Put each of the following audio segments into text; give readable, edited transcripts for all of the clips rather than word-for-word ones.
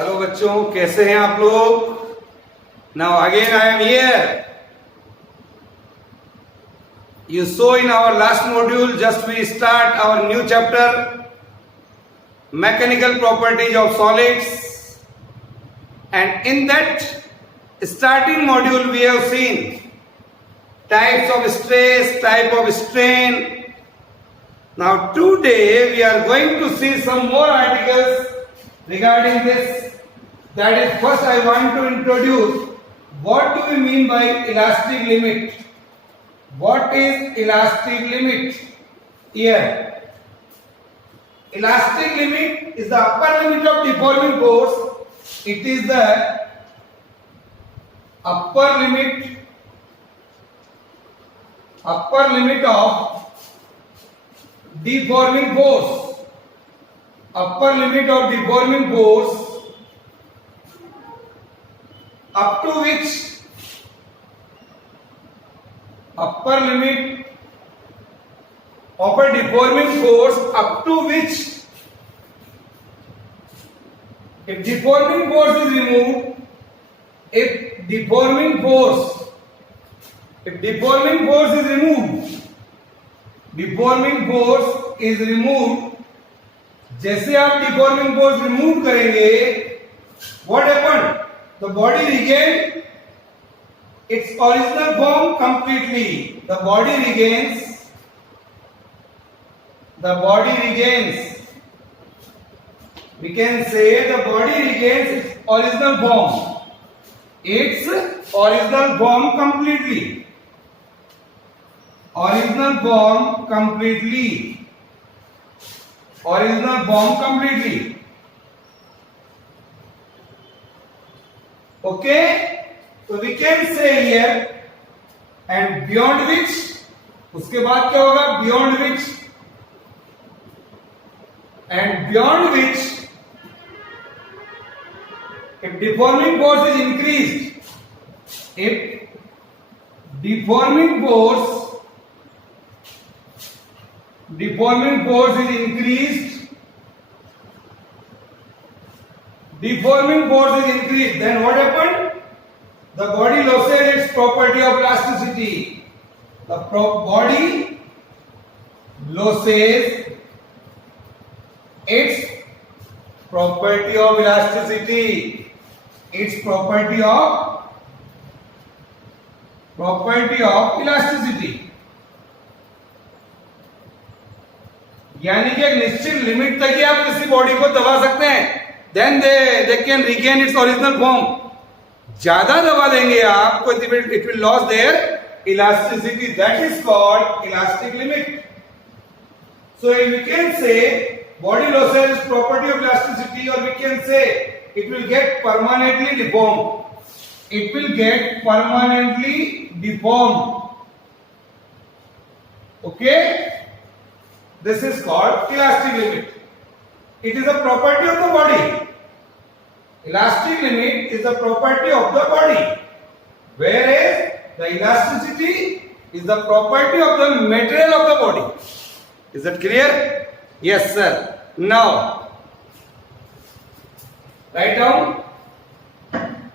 Hello बच्चों, कैसे हैं आप लोग? Now again I am here. You saw in our last module, just we start our new chapter, mechanical properties of solids, and in that starting module we have seen types of stress, type of strain. Now today we are going to see some more articles regarding this. That is, first I want to introduce what do we mean by elastic limit. What is elastic limit? Here, elastic limit is the upper limit of deforming force. It is the upper limit of deforming force. Upper limit of deforming force up to which upper limit of a deforming force up to which if deforming force is removed, if deforming force is removed, जैसे आप deforming force remove करेंगे, what happened? The body regains its original form completely. The body regains. We can say the body regains its original form. Its original form completely. Okay, so we can say here, and beyond which, उसके बाद क्या होगा? Beyond which, if deforming force is increased, if deforming force is increased, then what happened? The body loses its property of elasticity. The body loses its property of elasticity. यानी कि एक निश्चित limit तक ही आप किसी बॉडी को दबा सकते हैं. Then they can regain its original form. ज्यादा दबा देंगे आप को, it will lose their elasticity. That is called elastic limit. So we can say body loses its property of elasticity, or we can say it will get permanently deformed. Okay, this is called elastic limit. It is a property of the body. Elastic limit is the property of the body, whereas the elasticity is the property of the material of the body. Is that clear? Yes, sir. Now, write down.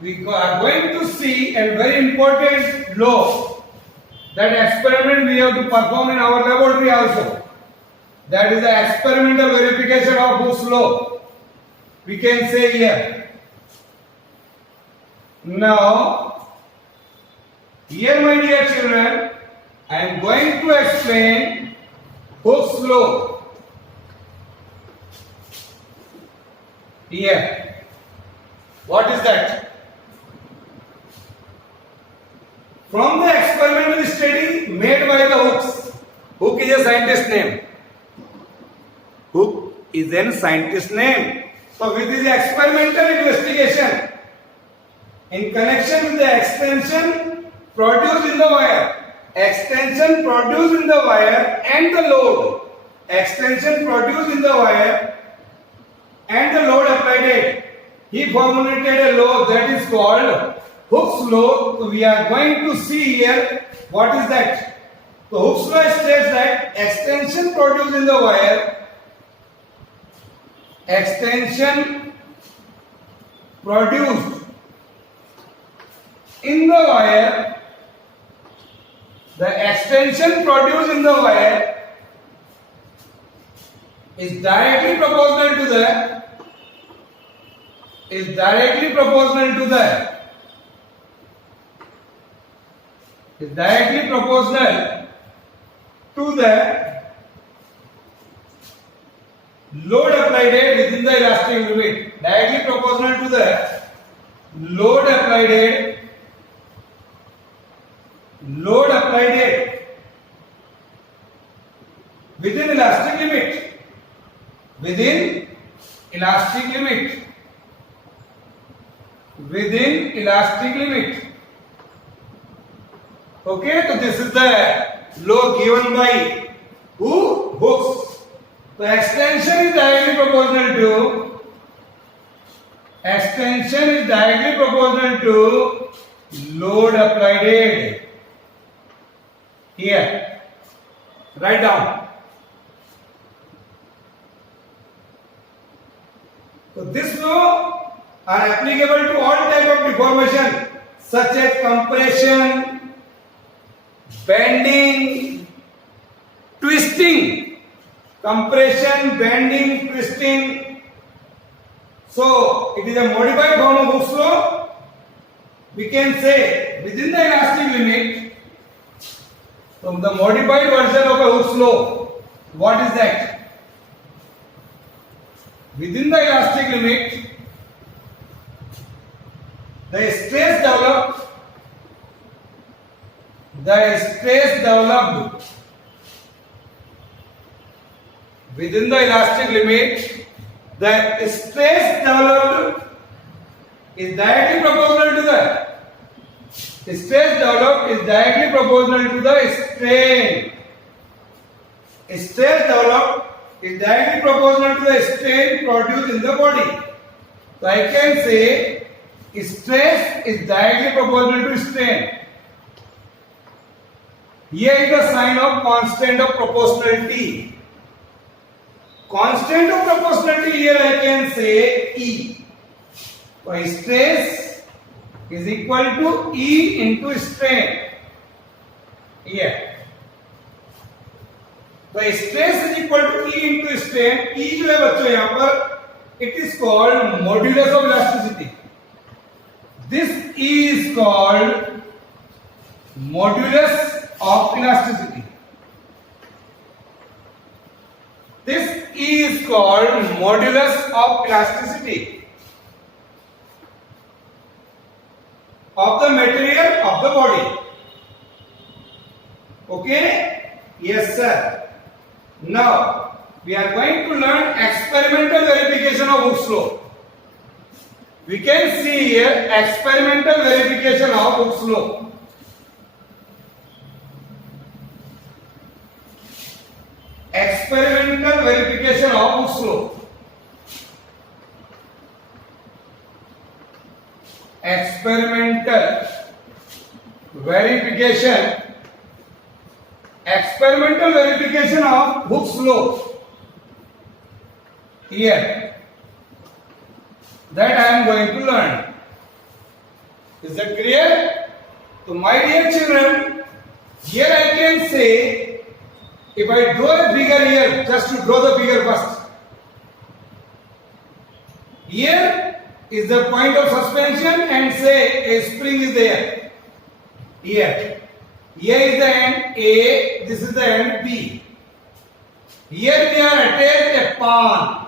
We are going to see a very important law. That experiment we have to perform in our laboratory also. That is the experimental verification of Hooke's law. We can say here. Now, here my dear children, I am going to explain Hooke's law. Here. What is that? From the experimental study made by the Hooke. Hooke is a scientist name. Hooke is a scientist name. So with this experimental investigation, in connection with the extension produced in the wire, and the load, applied it, he formulated a law that is called Hooke's law. So we are going to see here what is that. So Hooke's law states that extension produced in the wire produced in the wire, the extension produced in the wire is directly proportional to the is directly proportional to the load applied within the elastic limit, directly proportional to the load applied within elastic limit. Okay, so this is the law given by who? Hooke's. So extension is directly proportional to load applied. Here, write down. So this law are applicable to all type of deformation such as compression, bending, twisting. Compression, bending, twisting. So it is a modified form of Hooke's law. We can say within the elastic limit. So the modified version of a Hooke's law, what is that? Within the elastic limit, the stress developed within the elastic limit, the stress developed is directly proportional to the strain. Stress developed is directly proportional to the strain produced in the body. So I can say stress is directly proportional to strain. Here is the sign of constant of proportionality. Constant of proportionality, here I can say E. So stress is equal to E into strain. Here. So stress is equal to E into strain. E जो है बच्चों यहाँ पर, it is called modulus of elasticity. This E is called modulus of elasticity. This E is called modulus of elasticity of the material of the body. Okay? Yes, sir. Now we are going to learn experimental verification of Hooke's law. We can see here experimental verification of Hooke's law. Experimental verification of Hooke's law. Experimental verification of Hooke's law. Here, that I am going to learn. Is that clear? So my dear children, here I can say, if I draw a figure here, just to draw the figure first. Here is the point of suspension and say a spring is there. Here is the end A, this is the end B. Here we are attached a pan.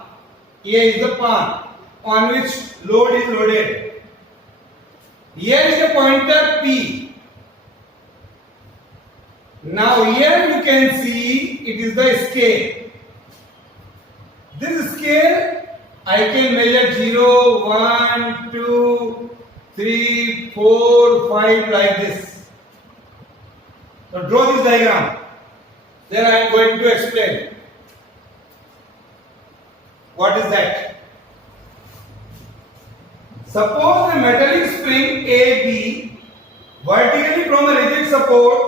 Here is the pan on which load is loaded. Here is the pointer P. Now here you can see it is the scale. This scale I can measure 0, 1, 2, 3, 4, 5 like this. So draw this diagram. Then I am going to explain. What is that? Suppose a metallic spring AB vertically from a rigid support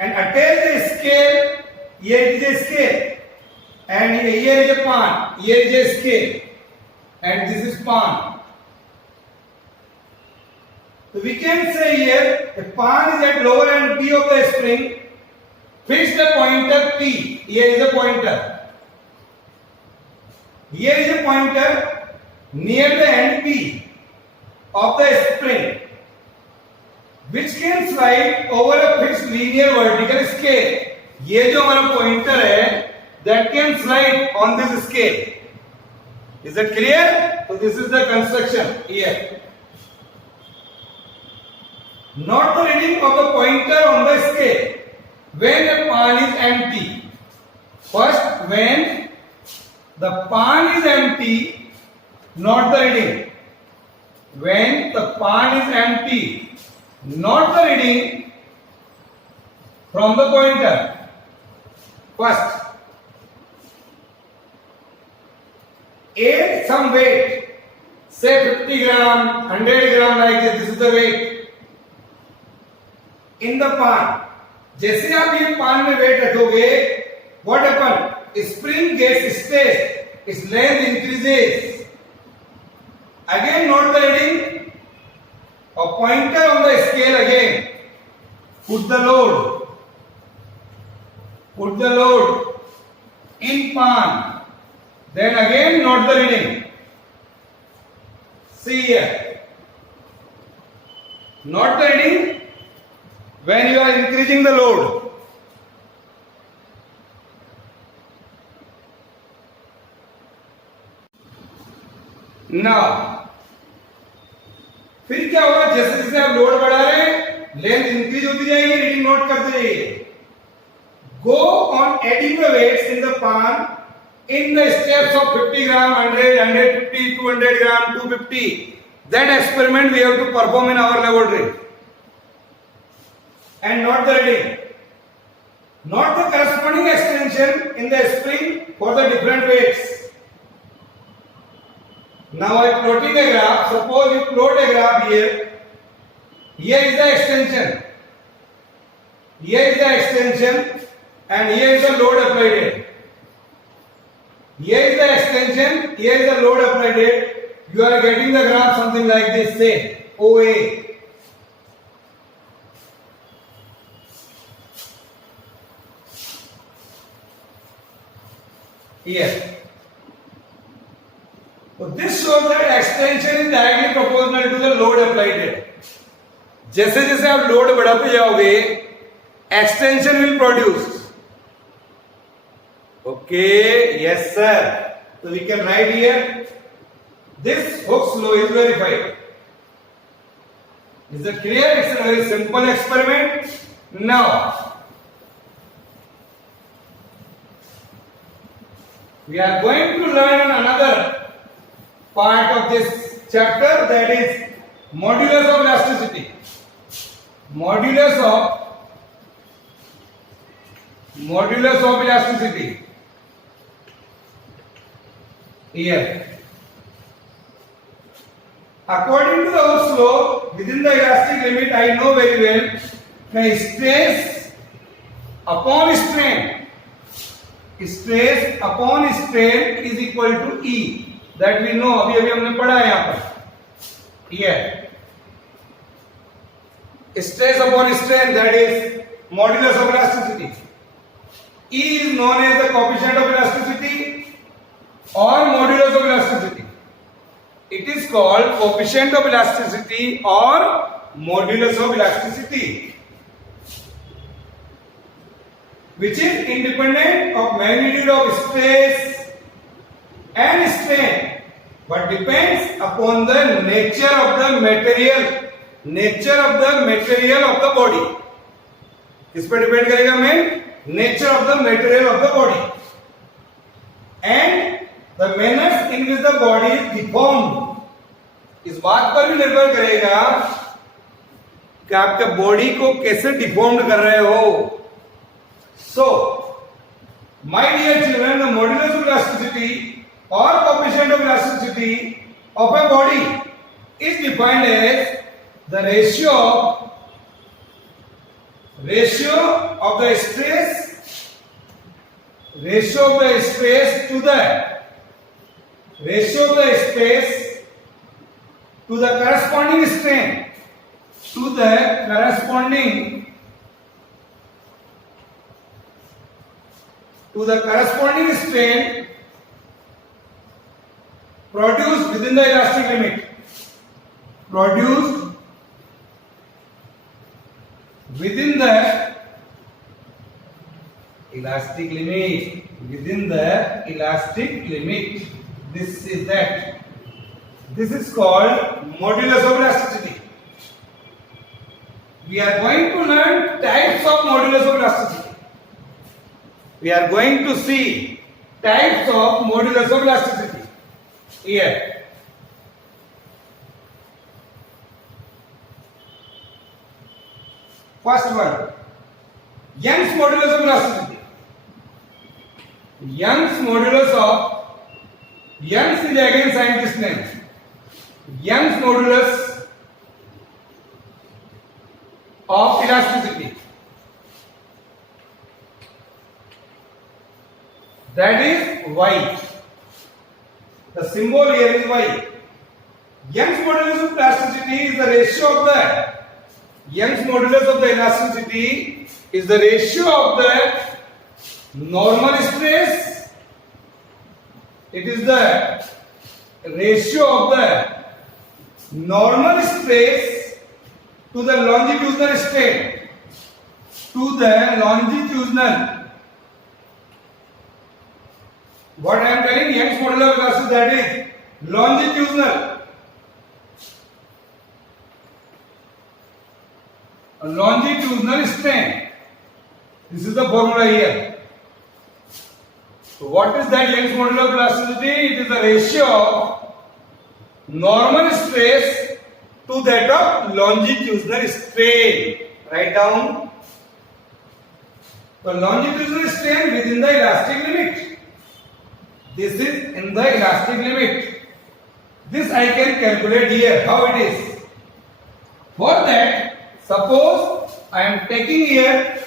and attach a scale. Here is a scale and here is a pan. Here is a scale and this is pan. So we can say here a pan is at lower end P of the spring. Fix the pointer P. Here is a pointer. Here is a pointer near the end P of the spring, which can slide over a fixed linear vertical scale. ये जो हमारा pointer है, that can slide on this scale. Is that clear? So this is the construction here. Note the reading of the pointer on the scale when the pan is empty. First, when the pan is empty, note the reading. When the pan is empty, note the reading from the pointer. First, add some weight, say 50 gram, 100 gram like this. This is the weight in the pan. जैसे आप ये पान में wait रखोगे, what happen? Spring gets stressed, its length increases. Again, note the reading. A pointer on the scale again. Put the load. Put the load in pan. Then again note the reading. See here. Note the reading when you are increasing the load. Now, फिर क्या होगा? जैसे जैसे आप load बढ़ा रहे हैं, length increase होती जाएगी, रीडिंग नोट करते जाइए. Go on adding the weights in the pan in the steps of 50 gram, 100, 150, 200 gram, 250. That experiment we have to perform in our laboratory. And note the reading. Note the corresponding extension in the spring for the different weights. Now I am plotting a graph. Suppose you plot a graph here. Here is the extension. Here is the extension. And here is the load applied. Here is the extension, here is the load applied. You are getting the graph something like this, say OA. Here. So this shows that extension is directly proportional to the load applied. जैसे जैसे आप load बढ़ाते जाओगे, extension will produce. Okay, yes sir. So we can write here, this Hooke's law is verified. Is that clear? It's a very simple experiment. Now, we are going to learn another part of this chapter, that is modulus of elasticity. Modulus of elasticity. Here, according to the Hooke's law, within the elastic limit, I know very well that stress upon strain is equal to E. That we know. अभी हमने पढ़ा है यहाँ पर. Here, stress upon strain, that is modulus of elasticity. E is known as the coefficient of elasticity or modulus of elasticity. It is called coefficient of elasticity or modulus of elasticity, which is independent of magnitude of stress and strain, but depends upon the nature of the material of the body. किस पर depend करेगा? Main nature of the material of the body and the manner in which the body is deformed. इस बात पर भी निर्भर करेगा कि आपके बॉडी को कैसे डिफॉर्म्ड कर रहे हो. So, my dear children, the modulus of elasticity or coefficient of elasticity of a body is defined as the ratio of the stress to the corresponding strain to the corresponding strain produced within the elastic limit. Produced within the elastic limit. Within the elastic limit. This is that. This is called modulus of elasticity. We are going to learn types of modulus of elasticity. We are going to see types of modulus of elasticity here. First one, Young's modulus of elasticity. Young's is again scientist name. Young's modulus of elasticity. That is Y. The symbol here is Y. Young's modulus of elasticity is the ratio of the Young's modulus of the elasticity is the ratio of the normal stress. It is the ratio of the normal stress to the longitudinal strain. To the longitudinal. What I am telling, Young's modulus of elasticity, that is longitudinal. A longitudinal strain. This is the formula here. So what is that Young's modulus of elasticity? It is the ratio of normal stress to that of longitudinal strain. Write down. The longitudinal strain within the elastic limit. This is in the elastic limit. This I can calculate here. How it is? For that, suppose I am taking here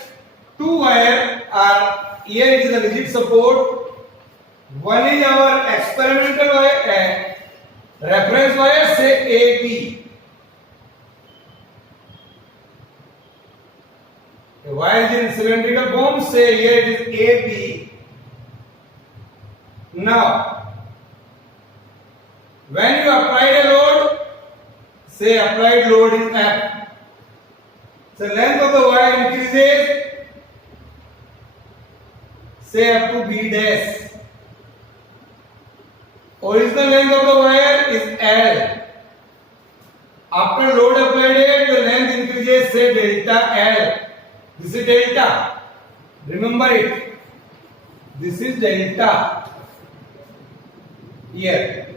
two wire, or here it is a rigid support. One is our experimental wire, reference wire, say AB. A wire is in cylindrical form, say here it is AB. Now, when you apply a load, say applied load is F. So length of the wire increases, say up to B dash. Original length of the wire is L. After load applied, the length increases, say delta L. This is delta. Remember it. This is delta. Here.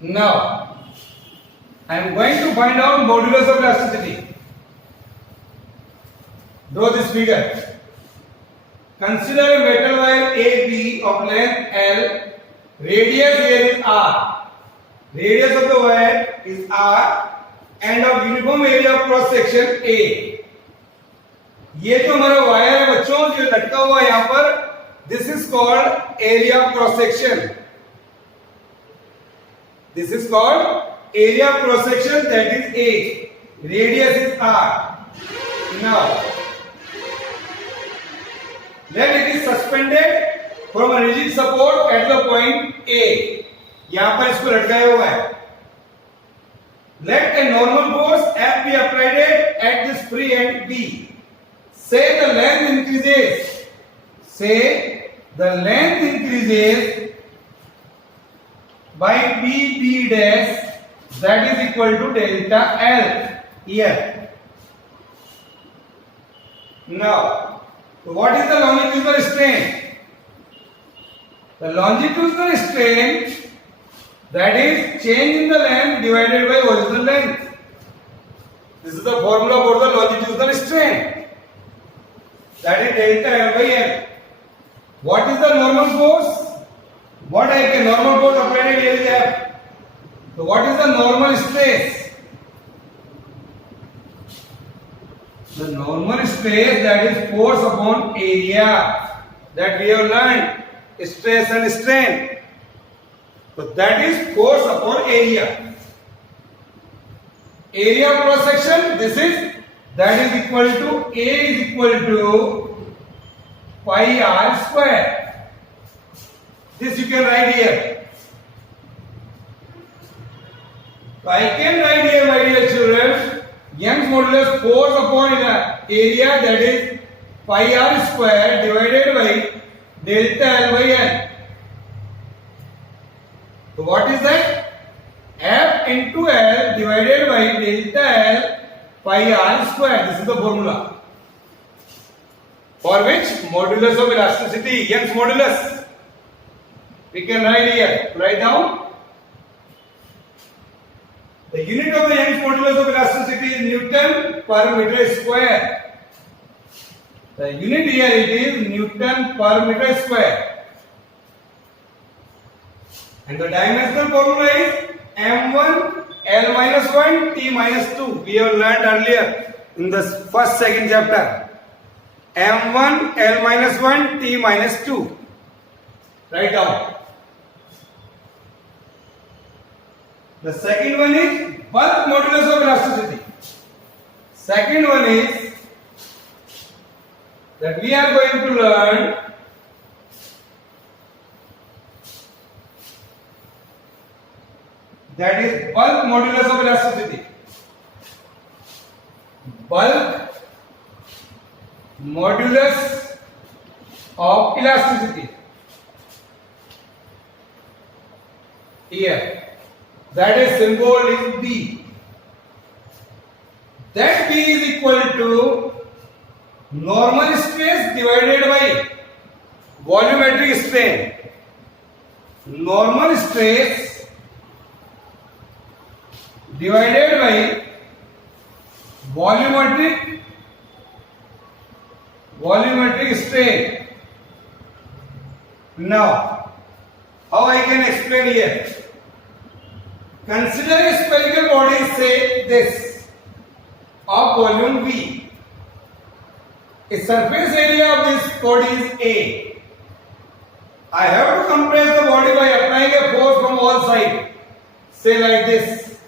Now, I am going to find out modulus of elasticity. Draw this figure. Consider a metal wire AB of length L. Radius here is R. Radius of the wire is R and of uniform area of cross section A. ये जो हमारा wire है बच्चों, जो लटका हुआ है यहाँ पर, this is called area of cross section. This is called area of cross section, that is A. Radius is R. Now, then it is suspended from a rigid support at the point A. यहाँ पर इसको लटकाया हुआ है. Let a normal force F be applied at this free end B. Say the length increases. Say the length increases by B dash, that is equal to delta L here. Now, what is the longitudinal strain? The longitudinal strain, that is change in the length divided by original length. This is the formula for the longitudinal strain. That is delta L by L. What is the normal force? What I can normal force applied here is F. So what is the normal stress? The normal stress, that is force upon area, that we have learned, stress and strain. So that is force upon area. area of cross section, this is, that is equal to A is equal to pi r square. This you can write here. So I can write here, my dear children, Young's modulus force upon area, that is pi r square divided by delta L by N. So what is that? F into L divided by delta L pi r square. This is the formula. For which? Modulus of elasticity, Young's modulus. We can write here. Write down. The unit of the Young's modulus of elasticity is Newton per meter square. The unit here it is Newton per meter square. And the dimensional formula is m1 L minus 1 T minus 2. We have learned earlier in the second chapter. m1 L minus 1 T minus 2. Write down. The second one is bulk modulus of elasticity. Second one is that we are going to learn that is bulk modulus of elasticity. Bulk modulus of elasticity. Here, that is symbol is B. That B is equal to normal stress divided by volumetric strain. Normal stress divided by volumetric strain. Now, how I can explain here? Consider a spherical body, say this, of volume V. A surface area of this body is A. I have to compress the body by applying a force from all sides. Say like this.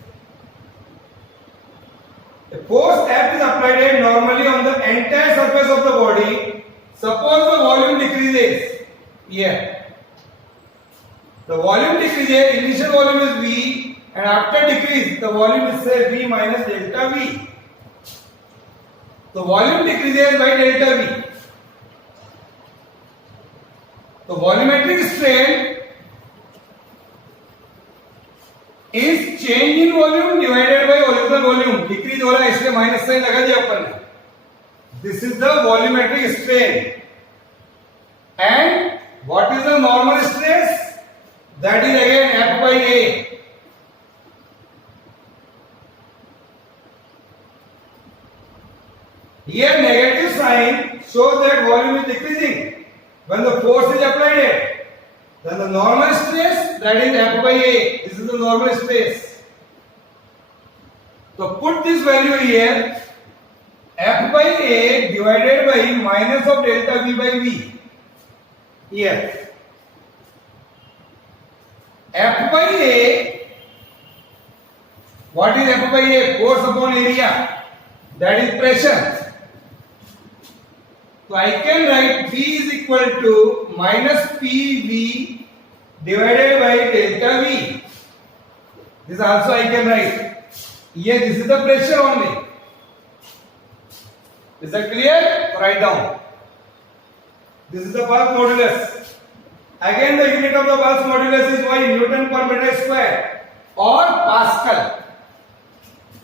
A force F is applied normally on the entire surface of the body. Suppose the volume decreases. Here. The volume decreases, initial volume is V. And after decrease, the volume is say V minus delta V. The volume decreases by delta V. The volumetric strain is change in volume divided by original volume. Decrease हो रहा है इसलिए minus sign लगा दिया अपन ने. This is the volumetric strain. And what is the normal stress? That is again F by A. Here negative sign shows that volume is decreasing when the force is applied. Then the normal stress, that is F by A. This is the normal stress. So put this value here. F by A divided by minus of delta V by V. Here. F by A. What is F by A? Force upon area. That is pressure. So I can write V is equal to minus PV divided by delta V. This also I can write. Here this is the pressure only. Is that clear? Write down. This is the bulk modulus. Again the unit of the bulk modulus is Y, Newton per meter square or Pascal.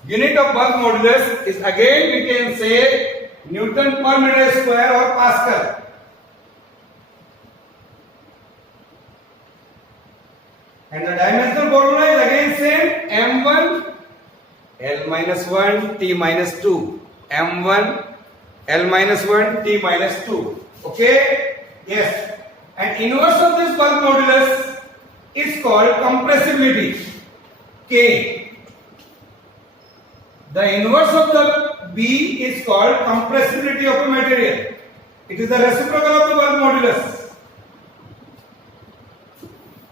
Unit of bulk modulus is again we can say Newton per meter square or Pascal. And the dimensional formula is again same, m1 L minus 1 T minus 2. m1 L minus 1 T minus 2. Okay? Yes. And inverse of this bulk modulus is called compressibility. K. The inverse of the B is called compressibility of a material. It is the reciprocal of the bulk modulus.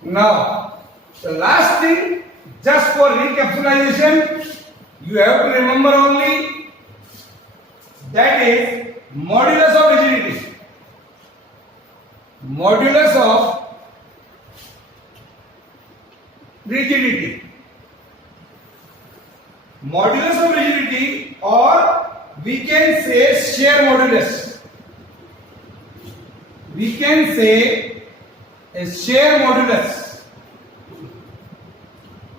Now, the last thing, just for recapitalization, You have to remember only that is modulus of rigidity. Modulus of rigidity. Modulus of rigidity, or we can say shear modulus. We can say a shear modulus.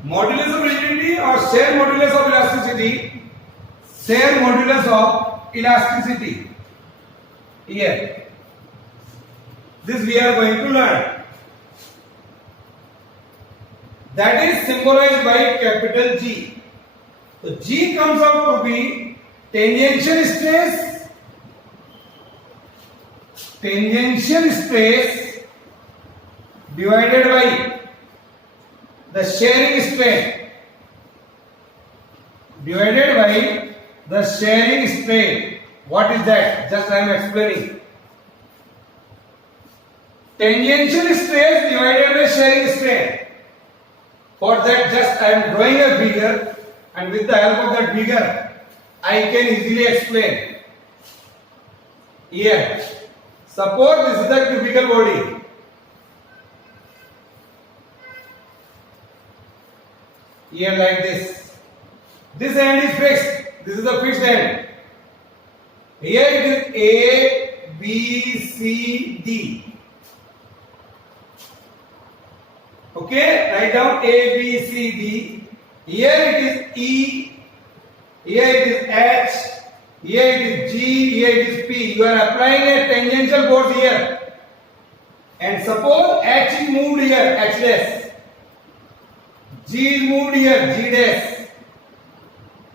Modulus of rigidity or shear modulus of elasticity. Shear modulus of elasticity. Here. This we are going to learn. That is symbolized by capital G. So G comes out to be tangential stress. Tangential stress divided by the shearing strain. Divided by the shearing strain. What is that? Just I am explaining. Tangential stress divided by shearing strain. For that, just I am drawing a figure, and with the help of that figure, I can easily explain. Here, suppose this is the cubical body. Here like this. This end is fixed. This is the fixed end. Here it is A, B, C, D. Okay, write down A, B, C, D. Here it is E, here it is H, here it is G, here it is P. You are applying a tangential force here. And suppose H is moved here, H dash. G is moved here, G dash.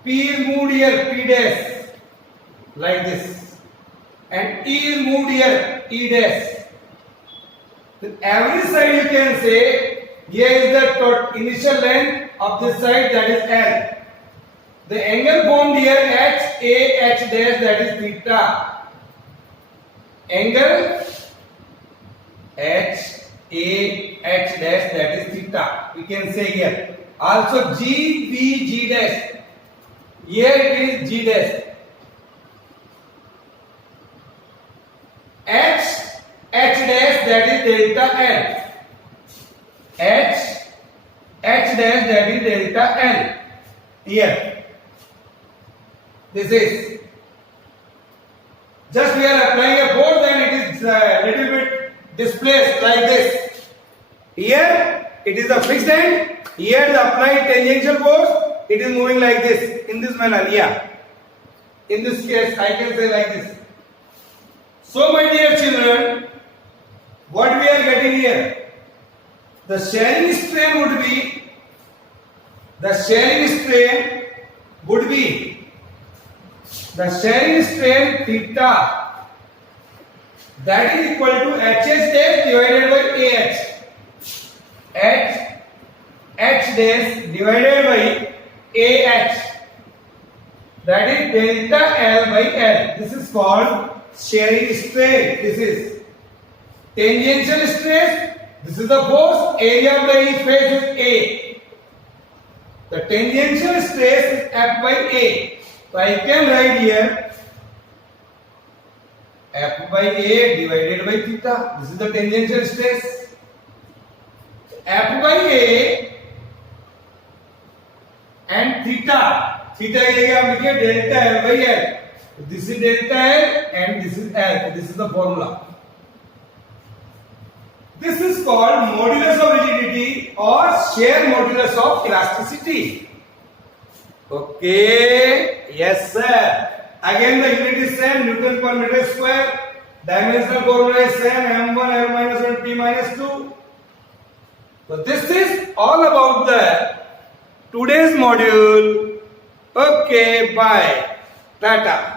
P is moved here, P dash. Like this. And E is moved here, E dash. With every side you can say, here is the initial length of this side, that is L. The angle formed here H A H dash, that is theta. Angle H A H dash, that is theta. We can say here. Also G B G dash. Here it is G dash. H dash, that is delta L. H dash, that is delta L. Here. This is. Just we are applying a force, then it is a little bit displaced like this. Here it is a fixed end. Here the applied tangential force, it is moving like this, in this manner. Yeah. In this case, I can say like this. So, my dear children, what we are getting here? The shearing strain would be the shearing strain theta, that is equal to HS dash divided by AH. H dash divided by AH, that is delta L by L. This is called shearing strain. This is tangential stress. This is the force. Area of the each face is A. The tangential stress is F by A. So I can write here F by A divided by theta. This is the tangential stress. F by A and theta. Theta area of delta L by L. This is delta L and this is L. This is the formula. This is called modulus of rigidity or shear modulus of elasticity. Okay, yes sir. Again the unit is same, Newton per meter square. Dimensional formula is same, m1, l minus 1, p minus 2. So this is all about the today's module. Okay, bye. Tata.